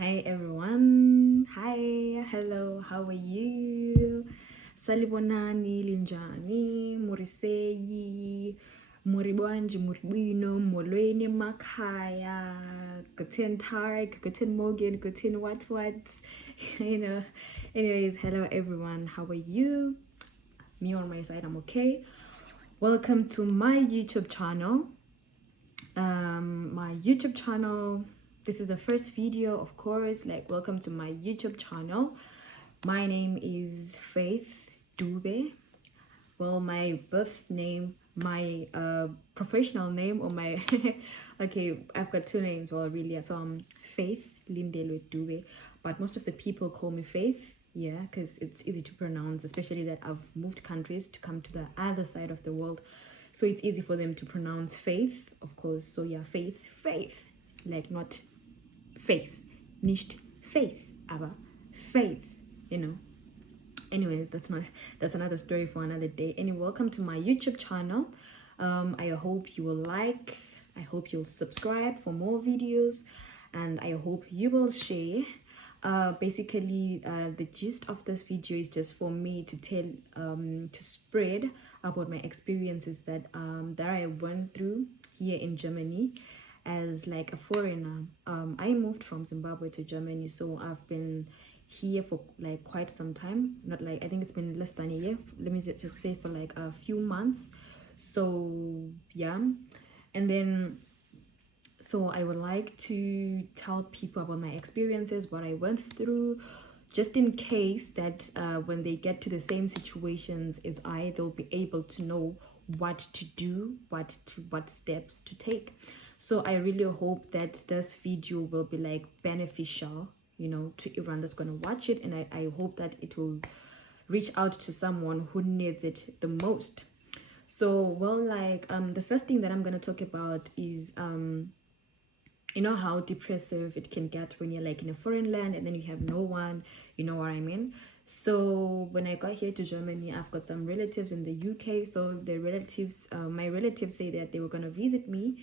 Hi everyone. Hi, hello, how are you? Salibonani, linjani, muriseyi, muribwanji, muribwino, molweni, makaya, guten Tag, guten Morgen, guten what, you know. Anyways, hello everyone, how are you? Me on my side, I'm okay. Welcome to my YouTube channel. This is the first video, of course. Like, welcome to my YouTube channel. My name is Faith Dube. Well, my birth name, my professional name, or my okay, I've got two names. Well, really, so I'm Faith Lindelwe Dube, but most of the people call me Faith. Yeah, because it's easy to pronounce, especially that I've moved countries to come to the other side of the world, so it's easy for them to pronounce Faith, of course. So yeah, Faith, like not face, nicht face, aber Faith, you know. Anyways, that's another story for another day. Anyway, welcome to my YouTube channel. I hope you will like, I hope you'll subscribe for more videos, and I hope you will share. Basically, the gist of this video is just for me to tell, to spread about my experiences that I went through here in Germany as like a foreigner. I moved from Zimbabwe to Germany, so I've been here for like quite some time. Not like, I think it's been less than a year. Let me just say for like a few months. So yeah, and then so I would like to tell people about my experiences, what I went through, just in case that when they get to the same situations as they'll be able to know what to do, what steps to take. So I really hope that this video will be like beneficial, you know, to everyone that's gonna watch it, and I hope that it will reach out to someone who needs it the most. So well, like the first thing that I'm gonna talk about is you know how depressive it can get when you're like in a foreign land and then you have no one, you know what I mean. So when I got here to Germany, I've got some relatives in the UK. So the relatives, my relatives say that they were gonna visit me.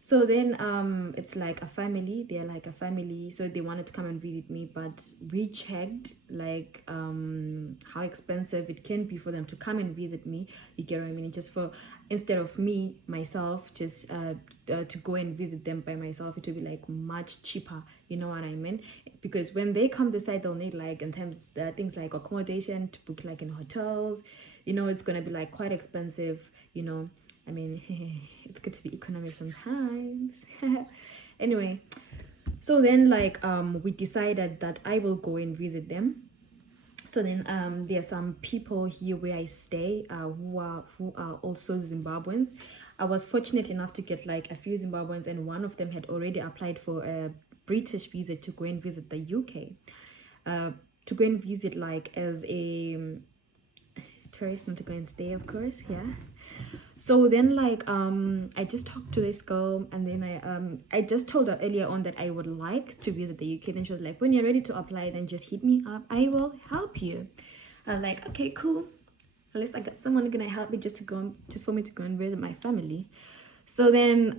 So then it's like a family, they're like a family, so they wanted to come and visit me, but we checked like how expensive it can be for them to come and visit me, you get what I mean, just for, instead of me myself just to go and visit them by myself, it would be like much cheaper, you know what I mean. Because when they come this side, they'll need like, in terms things like accommodation to book like in hotels, you know, it's gonna be like quite expensive, you know. I mean, it's good to be economic sometimes. Anyway, so then like we decided that I will go and visit them. So then there are some people here where I stay who are also Zimbabweans. I was fortunate enough to get like a few Zimbabweans, and one of them had already applied for a British visa to go and visit the UK. To go and visit like as a tourist, not to go and stay, of course. Yeah. So then like I just talked to this girl, and then I just told her earlier on that I would like to visit the UK. Then she was like, when you're ready to apply, then just hit me up, I will help you. I was like, okay, cool, at least I got someone gonna help me just for me to go and visit my family. So then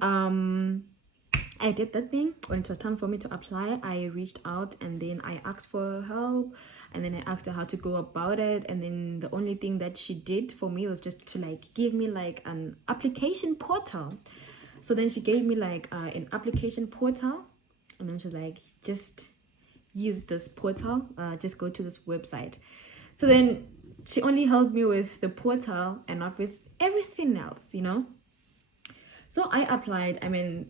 I did that thing. When it was time for me to apply, I reached out and then I asked for help, and then I asked her how to go about it. And then the only thing that she did for me was just to like give me like an application portal. So then she gave me like an application portal, and then she's like, just use this portal, just go to this website. So then she only helped me with the portal and not with everything else, you know. So I applied. I mean,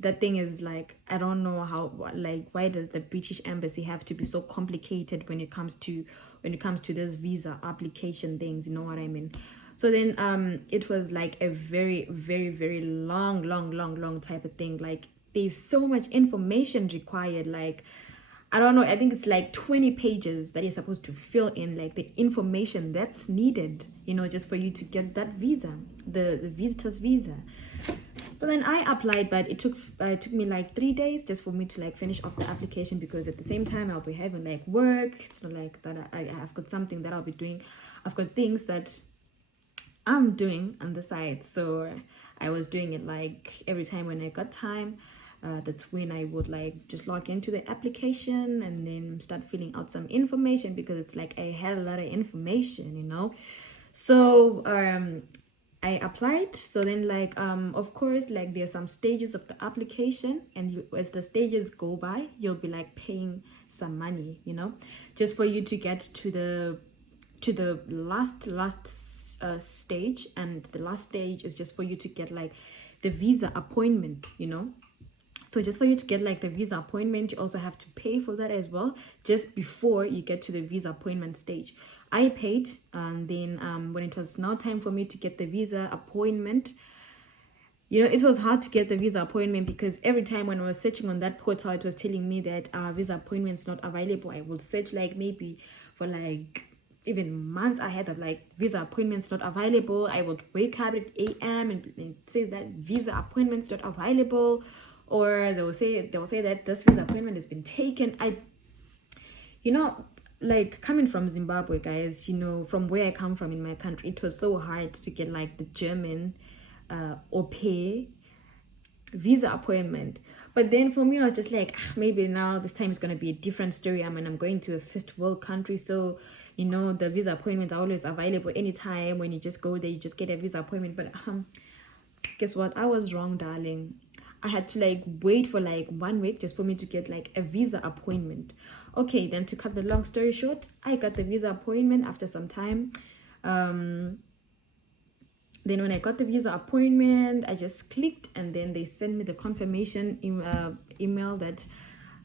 the thing is, like, I don't know how, like, why does the British embassy have to be so complicated when it comes to this visa application things, you know what I mean. So then it was like a very very long type of thing. Like, there's so much information required. Like, I don't know, I think it's like 20 pages that you're supposed to fill in, like the information that's needed, you know, just for you to get that visa, the visitor's visa. So then I applied, but it took me like 3 days just for me to like finish off the application, because at the same time I'll be having like work. It's not like that I've got something that I'll be doing. I've got things that I'm doing on the side. So I was doing it like every time when I got time. That's when I would like just log into the application and then start filling out some information, because it's like I had a lot of information, you know. So I applied. So then like of course, like there's some stages of the application, and you, as the stages go by, you'll be like paying some money, you know, just for you to get to the last stage. And the last stage is just for you to get like the visa appointment, you know. So just for you to get like the visa appointment, you also have to pay for that as well, just before you get to the visa appointment stage. I paid, and then when it was now time for me to get the visa appointment, you know, it was hard to get the visa appointment, because every time when I was searching on that portal, it was telling me that visa appointment's not available. I would search like maybe for like even months ahead of like visa appointments not available. I would wake up at 8 a.m. and it says that visa appointments not available, or they will say that this visa appointment has been taken. You know, like coming from Zimbabwe, guys, you know, from where I come from in my country, it was so hard to get like the German or pay visa appointment. But then for me, I was just like, maybe now this time is going to be a different story. I mean, I'm going to a first world country, so you know the visa appointments are always available anytime. When you just go there, you just get a visa appointment. But guess what, I was wrong, darling. I had to like wait for like 1 week just for me to get like a visa appointment. Okay, then to cut the long story short, I got the visa appointment after some time. Then when I got the visa appointment, I just clicked, and then they sent me the confirmation email that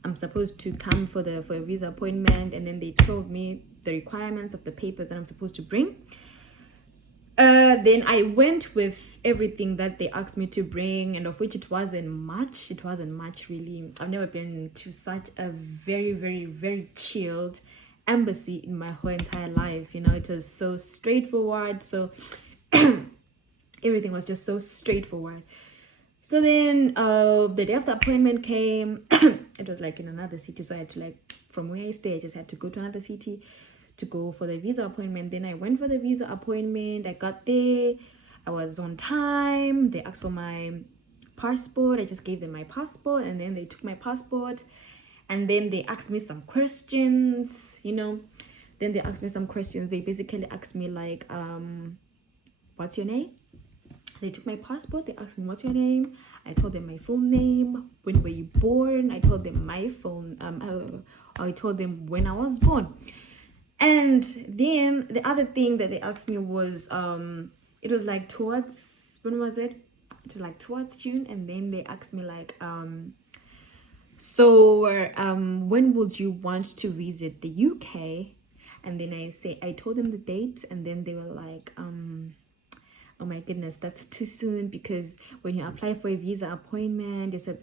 I'm supposed to come for a visa appointment. And then they told me the requirements of the papers that I'm supposed to bring. Then I went with everything that they asked me to bring, and of which it wasn't much. It wasn't much, really. I've never been to such a very, very, very chilled embassy in my whole entire life. You know, it was so straightforward. So everything was just so straightforward. So then the day of the appointment came. It was like in another city, so I had to like, from where I stay, I just had to go to another city to go for the visa appointment. Then I went for the visa appointment. I got there, I was on time. They asked for my passport. I just gave them my passport, and then they took my passport, and then they asked me some questions, you know. Then they asked me some questions. They basically asked me like, what's your name? They took my passport. They asked me, what's your name? I told them my full name. When were you born? I told them my phone. I told them when I was born. And then the other thing that they asked me was, it was like towards, when was it? It was like towards June. And then they asked me like, when would you want to visit the UK? And then I told them the date, and then they were like, oh my goodness, that's too soon, because when you apply for a visa appointment, they said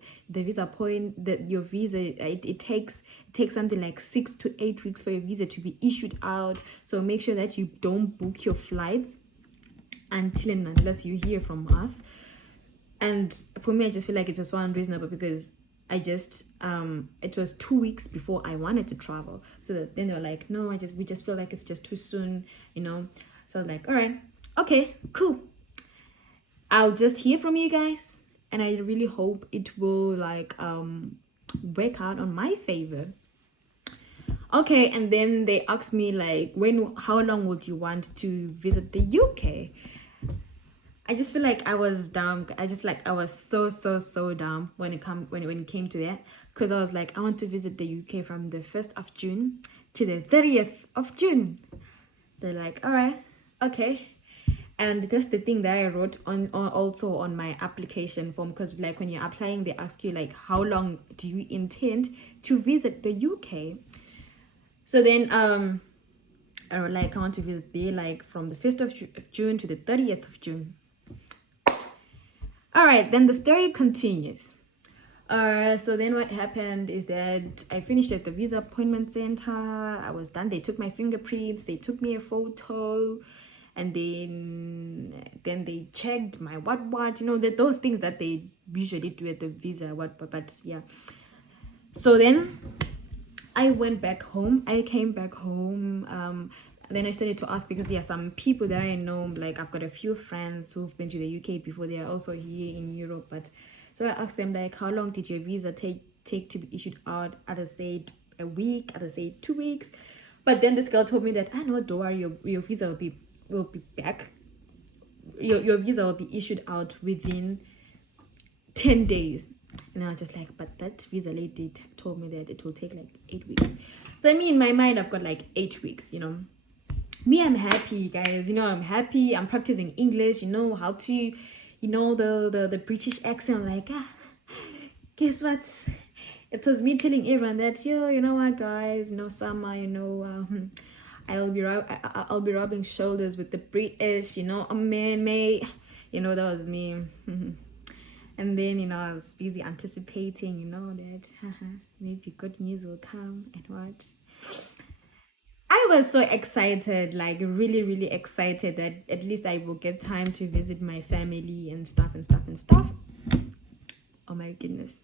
your visa, it takes something like 6 to 8 weeks for your visa to be issued out. So make sure that you don't book your flights until and unless you hear from us. And for me, I just feel like it was so unreasonable, because I just it was 2 weeks before I wanted to travel. So then they were like, no, we just feel like it's just too soon, you know. So I was like, all right, okay, cool, I'll just hear from you guys, and I really hope it will like work out on my favor. Okay, and then they asked me like, how long would you want to visit the UK? I just feel like I was dumb. I was so dumb when it came to that, because I was like, I want to visit the UK from the 1st of June to the 30th of June. They're like, all right, okay. And that's the thing that I wrote on also on my application form, because like when you're applying, they ask you like, how long do you intend to visit the UK? So then I wrote like, I want to visit there like from the 1st of June to the 30th of June. All right, then the story continues. So then what happened is that I finished at the visa appointment center. I was done. They took my fingerprints. They took me a photo, and then they checked my what, you know, those things that they usually do at the visa but yeah. So then I went back home. I came back home. Then I started to ask, because there are some people that I know, like I've got a few friends who've been to the UK before. They are also here in Europe, but So I asked them like, how long did your visa take to be issued out? Others said a week, others said 2 weeks. But then this girl told me that, I know, don't worry, your visa will be back. Your visa will be issued out within 10 days. And I was just like, but that visa lady told me that it will take like 8 weeks. So I mean, in my mind, I've got like 8 weeks, Me, I'm happy, guys. I'm happy. I'm practicing English, how to, the British accent. Like, guess what? It was me telling everyone that, you know what, guys, summer, I'll be rubbing shoulders with the British, man, mate. That was me. And then, I was busy anticipating, that maybe good news will come and what. I was so excited, like really, really excited that at least I will get time to visit my family and stuff and stuff and stuff. Oh my goodness.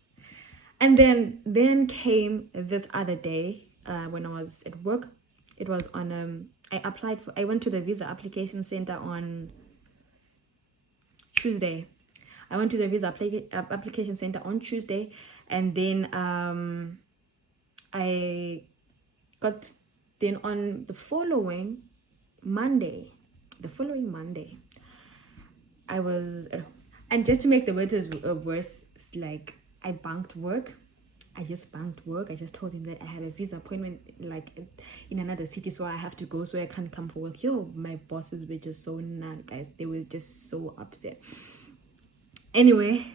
And then came this other day when I was at work. It was on I went to the visa application center on Tuesday. I went to the visa application center on Tuesday, and then I got then on the following Monday, I was, and just to make the matters worse, it's like I bunked work. I just banked work. I just told him that I have a visa appointment like in another city, so I have to go, so I can't come for work. My bosses were just so mad, guys. They were just so upset. Anyway,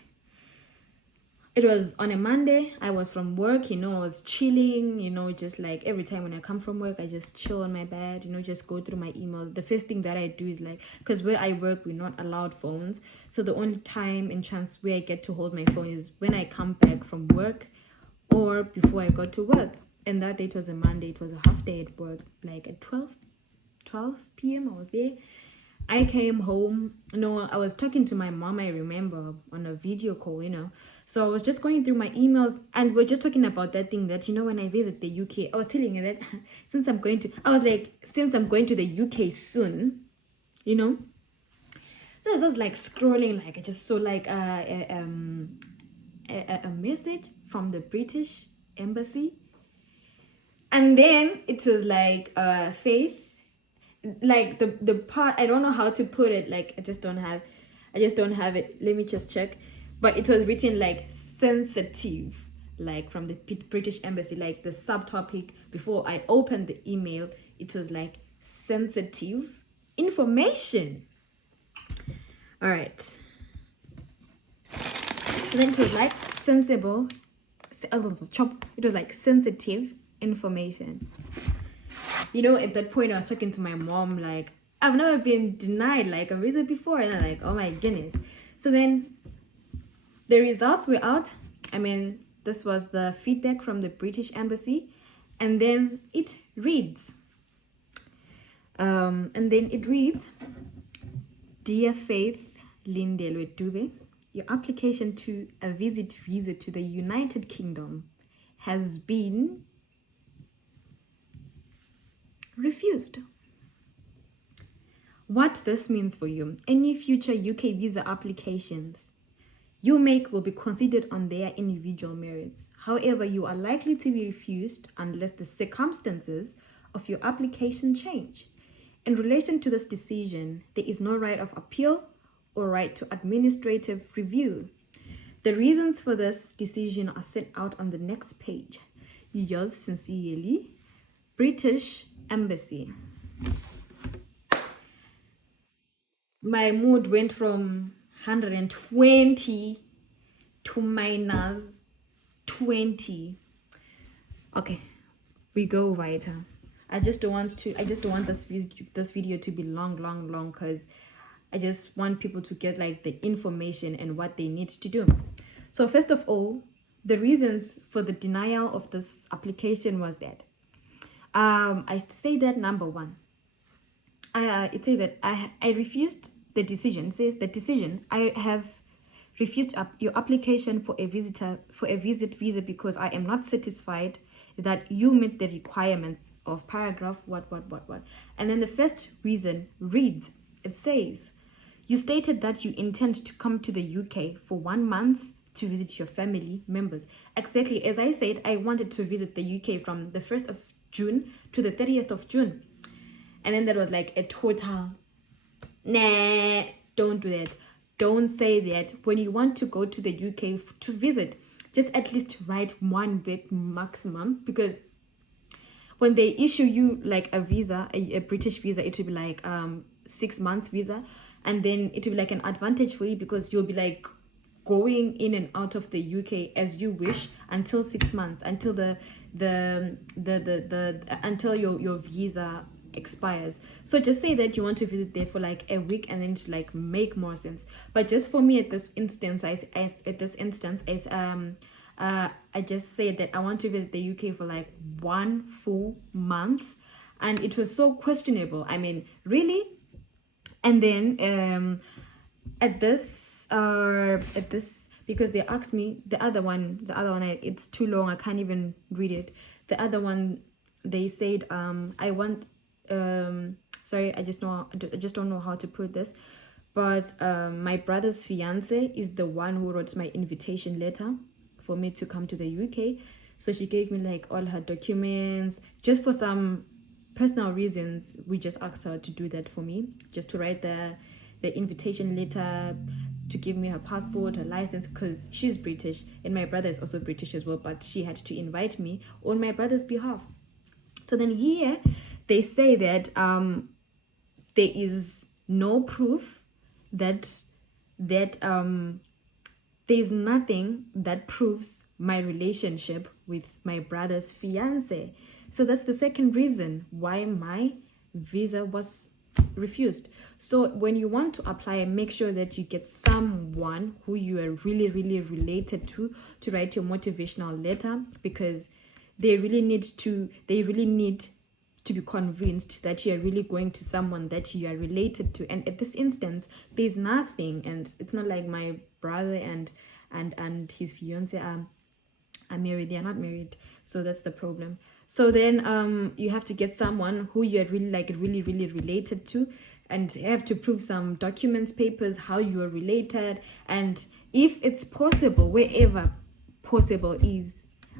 it was on a Monday. I was from work, I was chilling, just like every time when I come from work, I just chill on my bed, just go through my emails. The first thing that I do is like, because where I work, we're not allowed phones. So the only time and chance where I get to hold my phone is when I come back from work or before I got to work. And that day, it was a Monday. It was a half day at work, like at 12 p.m. I was there. I came home. I was talking to my mom, I remember, on a video call, So I was just going through my emails, and we're just talking about that thing that, when I visit the UK, I was telling her that since I'm going to the UK soon, So I was like scrolling, like I just saw like a message from the British embassy. And then it was like Faith, like the part, I don't know how to put it, like I just don't have it. Let me just check. But it was written like sensitive, like from the British embassy, like the subtopic. Before I opened the email, it was like sensitive information. All right. So then it was like sensible. It was like sensitive information. At that point, I was talking to my mom, like, I've never been denied like a visa before. And I'm like, oh my goodness. So then the results were out. I mean, this was the feedback from the British embassy. And then it reads, Dear Faith Lindelwe Dube, your application to a visit visa to the United Kingdom has been refused. What this means for you: any future UK visa applications you make will be considered on their individual merits. However, you are likely to be refused unless the circumstances of your application change. In relation to this decision, there is no right of appeal or right to administrative review. The reasons for this decision are set out on the next page. Yours sincerely, British Embassy. My mood went from 120 to minus 20. Okay, we go weiter. I just don't want this video to be long, because I just want people to get like the information and what they need to do. So first of all, the reasons for the denial of this application was that I say that number one, it says that I refused the decision. It says the decision, I have refused your application for a visit visa because I am not satisfied that you meet the requirements of paragraph what. And then the first reason reads, it says, you stated that you intend to come to the UK for 1 month to visit your family members. Exactly as I said, I wanted to visit the UK from the 1st of June to the 30th of June. And then that was like a total, nah, don't do that. Don't say that. When you want to go to the UK to visit, just at least write 1 week maximum, because when they issue you like a visa, a British visa, it will be like 6 months visa, and then it will be like an advantage for you, because you'll be like going in and out of the UK as you wish until 6 months, until until your visa expires. So just say that you want to visit there for like a week, and then to like make more sense. But just for me at this instance, I just said that I want to visit the UK for like 1 full month, and it was so questionable. I mean, really? And then at this because they asked me the other one, it's too long, I can't even read it. The other one, they said I want sorry, I just don't know how to put this, but my brother's fiance is the one who wrote my invitation letter for me to come to the UK. So she gave me like all her documents. Just for some personal reasons, we just asked her to do that for me, just to write the invitation letter, to give me her passport, her license, because she's British and my brother is also British as well, but she had to invite me on my brother's behalf. So then here they say that there is no proof that there's nothing that proves my relationship with my brother's fiance. So that's the second reason why my visa was refused. So when you want to apply, make sure that you get someone who you are really related to write your motivational letter, because they really need to be convinced that you are really going to someone that you are related to. And at this instance, there's nothing, and it's not like my brother and his fiance are married. They are not married, so that's the problem. So then you have to get someone who you are really related to, and have to prove some documents, papers, how you are related. And if it's possible, wherever possible is,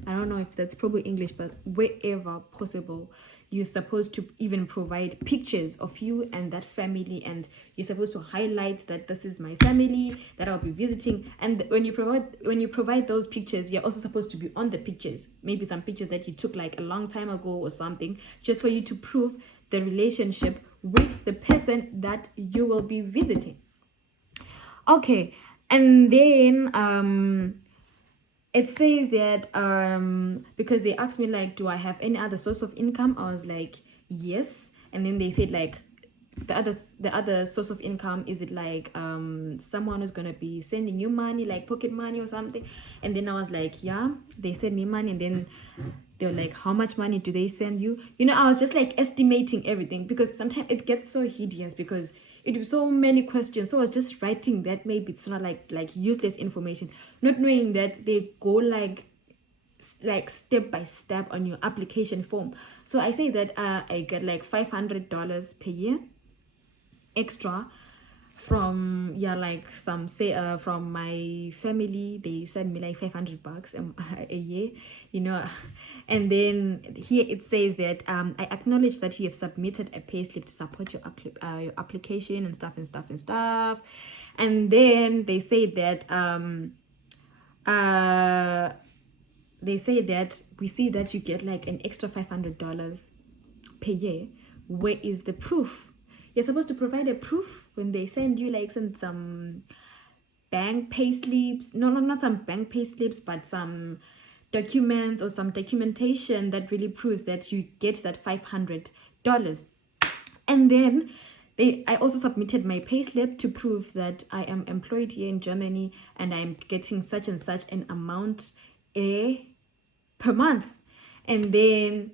I don't know if that's probably English, but wherever possible, you're supposed to even provide pictures of you and that family, and you're supposed to highlight that this is my family that I'll be visiting. And when you provide those pictures, you're also supposed to be on the pictures, maybe some pictures that you took like a long time ago or something, just for you to prove the relationship with the person that you will be visiting. Okay, and then it says that because they asked me like, do I have any other source of income? I was like, yes. And then they said like, the other source of income, is it like someone who's gonna be sending you money, like pocket money or something? And then I was like, yeah, they send me money. And then they were like, how much money do they send you? I was just like estimating everything, because sometimes it gets so hideous because it was so many questions. So I was just writing that maybe it's not like useless information, not knowing that they go like step by step on your application form. So I say that I get like $500 per year extra from from my family. They send me like $500 a year, and then here it says that I acknowledge that you have submitted a payslip to support your application and stuff. And then they say that we see that you get like an extra $500 per year. Where is the proof? You're supposed to provide a proof when they send you like some bank pay slips. No, not some bank pay slips, but some documents or some documentation that really proves that you get that $500. And then I also submitted my payslip to prove that I am employed here in Germany and I'm getting such and such an amount per month. And then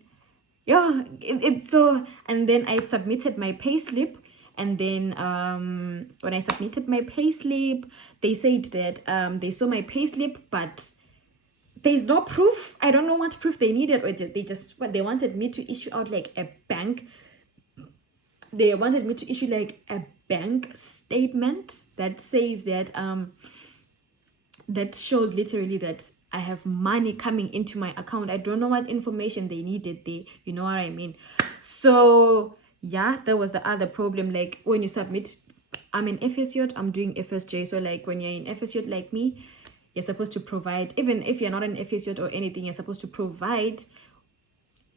it's so, and then I submitted my payslip. And then when I submitted my payslip, they said that they saw my payslip, but there's no proof. I don't know what proof they needed, or they wanted me to issue out like a bank. They wanted me to issue like a bank statement that says that that shows literally that I have money coming into my account. I don't know what information they needed there, you know what I mean? So yeah, that was the other problem. Like when you submit, I'm in FSJ, I'm doing FSJ. So like when you're in FSJ like me, you're supposed to provide, even if you're not an FSJ or anything, you're supposed to provide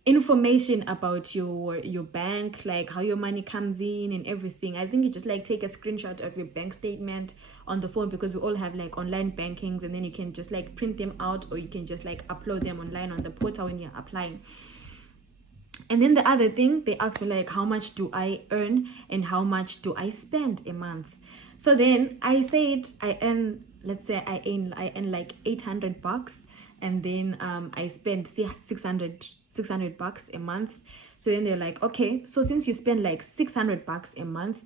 information about your bank, like how your money comes in and everything. I think you just like take a screenshot of your bank statement on the phone, because we all have like online bankings, and then you can just like print them out, or you can just like upload them online on the portal when you're applying. And then the other thing, they asked me like, how much do I earn and how much do I spend a month? So then I said I earn, let's say I earn like 800 bucks, and then I spend 600 bucks a month. So then they're like, okay, so since you spend like 600 bucks a month,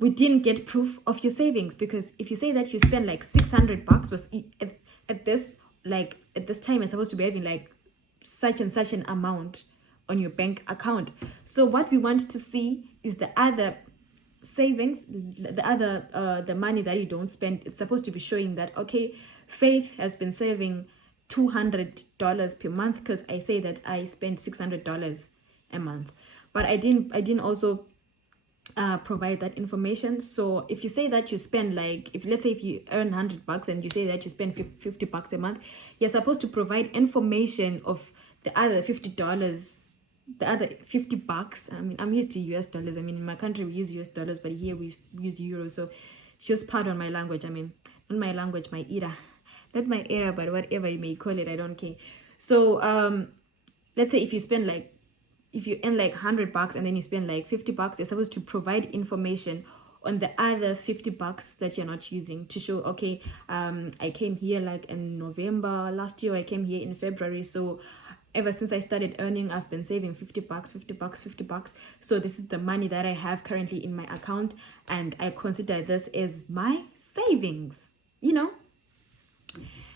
we didn't get proof of your savings, because if you say that you spend like 600 bucks, was at this time you're supposed to be having like such and such an amount on your bank account. So what we want to see is the other savings, the money that you don't spend. It's supposed to be showing that, okay, Faith has been saving $200 per month, because I say that I spend $600 a month. But I didn't also provide that information. So if you say that you spend like, if let's say if you earn 100 bucks and you say that you spend 50 bucks a month, you're supposed to provide information of the other $50, the other 50 bucks. I mean, I'm used to US dollars. I mean, in my country we use US dollars, but here we use euros. So just pardon my language. I mean, not my language, my era. Not my era, but whatever you may call it, I don't care. So let's say if you spend like, if you earn like 100 bucks and then you spend like 50 bucks, you're supposed to provide information on the other 50 bucks that you're not using, to show, okay, I came here like in November last year, I came here in February, so ever since I started earning, I've been saving 50 bucks, 50 bucks, 50 bucks. So this is the money that I have currently in my account, and I consider this as my savings, you know?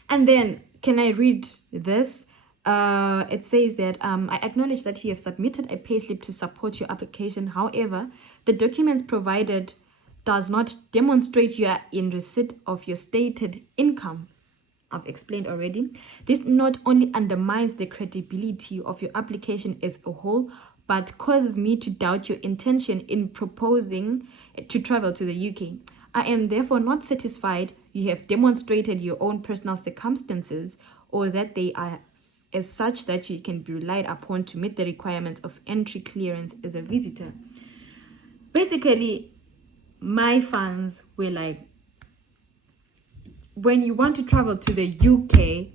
And then, can I read this? It says that I acknowledge that you have submitted a payslip to support your application. However, the documents provided does not demonstrate you are in receipt of your stated income. I've explained already. This not only undermines the credibility of your application as a whole, but causes me to doubt your intention in proposing to travel to the UK. I am therefore not satisfied you have demonstrated your own personal circumstances, or that they are as such that you can be relied upon to meet the requirements of entry clearance as a visitor. Basically, my fans were like, when you want to travel to the UK,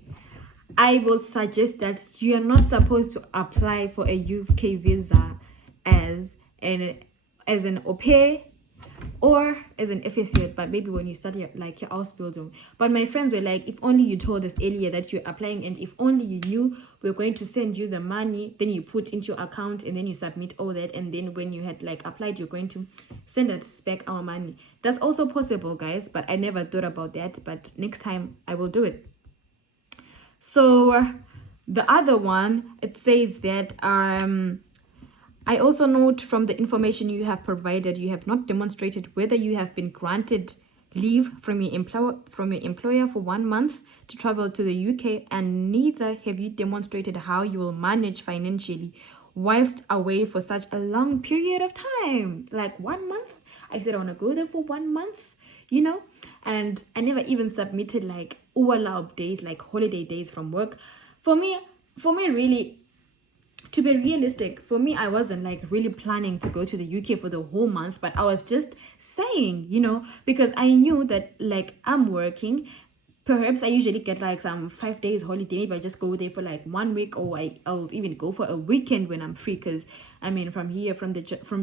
I will suggest that you are not supposed to apply for a UK visa as an au pair or as an FSC, but maybe when you start your Ausbildung. But my friends were like, if only you told us earlier that you're applying, and if only you knew we're going to send you the money, then you put into your account and then you submit all that, and then when you had like applied, you're going to send us back our money. That's also possible, guys, but I never thought about that. But next time I will do it. So the other one, it says that I also note from the information you have provided, you have not demonstrated whether you have been granted leave from your employer for 1 month to travel to the UK, and neither have you demonstrated how you will manage financially whilst away for such a long period of time. Like 1 month? I said I want to go there for 1 month, you know? And I never even submitted like urlaub days, like holiday days from work. For me, really, to be realistic, for me, I wasn't like really planning to go to the UK for the whole month, but I was just saying, you know, because I knew that like I'm working. Perhaps I usually get like some 5 days holiday. Maybe I just go there for like 1 week, or I'll even go for a weekend when I'm free. Because I mean, from here, from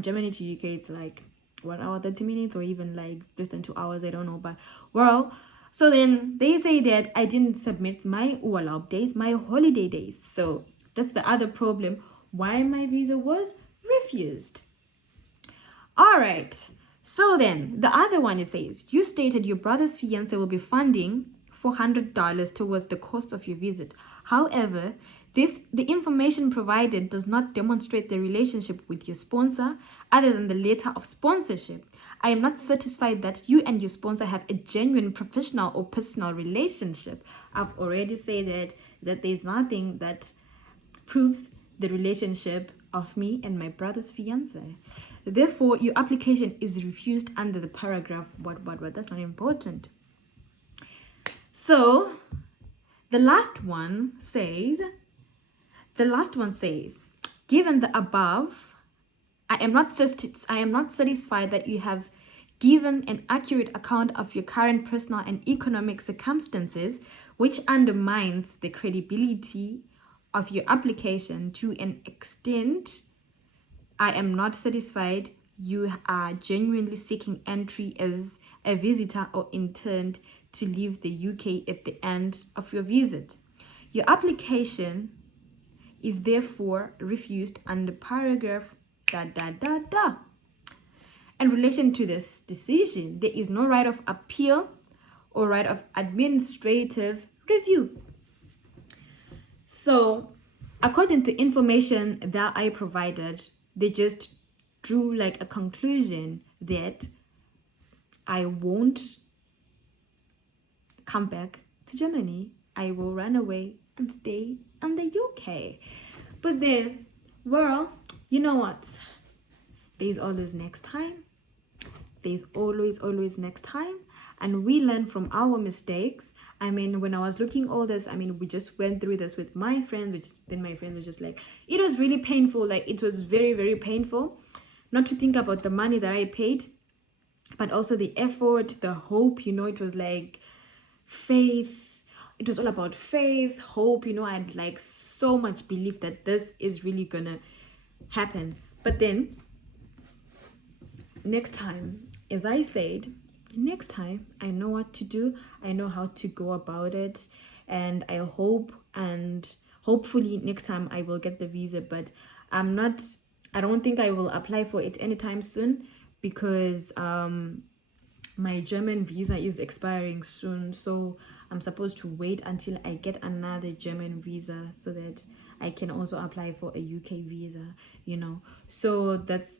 Germany to UK, it's like 1 hour 30 minutes, or even like less than 2 hours. I don't know, but well. So then they say that I didn't submit my urlaub days, my holiday days. So that's the other problem, why my visa was refused. All right. So then the other one, it says, you stated your brother's fiance will be funding $400 towards the cost of your visit. However, the information provided does not demonstrate the relationship with your sponsor other than the letter of sponsorship. I am not satisfied that you and your sponsor have a genuine professional or personal relationship. I've already said that there's nothing that proves the relationship of me and my brother's fiance. Therefore, your application is refused under the paragraph what. That's not important. So the last one says, given the above, I am not satisfied that you have given an accurate account of your current personal and economic circumstances, which undermines the credibility of your application to an extent. I am not satisfied you are genuinely seeking entry as a visitor or intend to leave the UK at the end of your visit. Your application is therefore refused under paragraph ... In relation to this decision, there is no right of appeal or right of administrative review. So, according to information that I provided, they just drew like a conclusion that I won't come back to Germany. I will run away and stay in the UK. But then, well, you know what? There's always next time. There's always next time. And we learn from our mistakes. I mean, when I was looking all this, I mean, we just went through this with my friends, which then my friends were just like, it was really painful. Like, it was very, very painful. Not to think about the money that I paid, but also the effort, the hope, you know, it was like faith. It was all about faith, hope, you know, I had like so much belief that this is really gonna happen. But then, next time, as I said, next time I know what to do. I know how to go about it, and I hope and hopefully next time I will get the visa. But I don't think I will apply for it anytime soon, because my German visa is expiring soon, so I'm supposed to wait until I get another German visa so that I can also apply for a UK visa, you know. So that's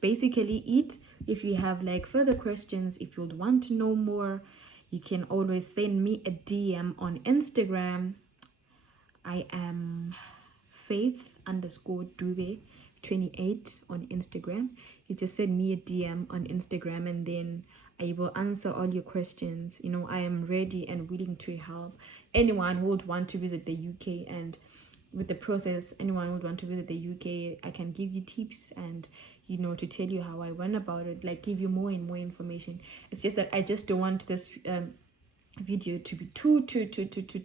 basically it. If you have like further questions, if you'd want to know more, you can always send me a DM on Instagram. I am Faith_Dube28 on Instagram. You just send me a DM on Instagram, and then I will answer all your questions. You know, I am ready and willing to help anyone who would want to visit the UK. And with the process, anyone who would want to visit the UK, I can give you tips and, you know, to tell you how I went about it, like give you more and more information. It's just that I just don't want this video to be too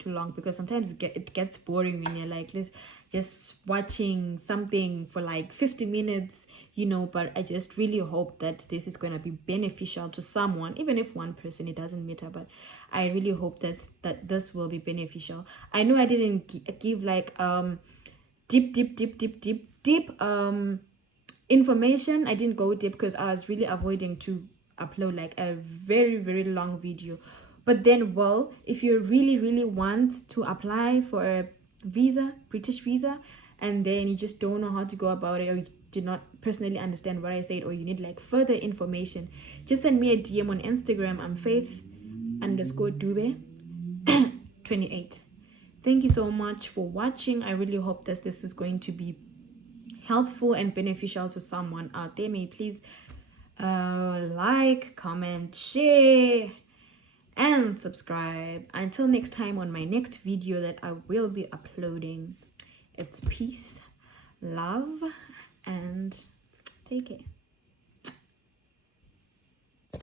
long, because sometimes it gets boring when you're like just watching something for like 50 minutes, you know. But I just really hope that this is going to be beneficial to someone, even if one person, it doesn't matter. But I really hope that this will be beneficial. I know I didn't give like deep information. I didn't go deep because I was really avoiding to upload like a very long video. But then, well, if you really want to apply for a visa, British visa, and then you just don't know how to go about it, or you do not personally understand what I said, or you need like further information, just send me a DM on Instagram. I'm Faith_Dube28. Thank you so much for watching. I really hope that this is going to be helpful and beneficial to someone out there. May you please like, comment, share, and subscribe. Until next time, on my next video that I will be uploading, it's peace, love, and take care.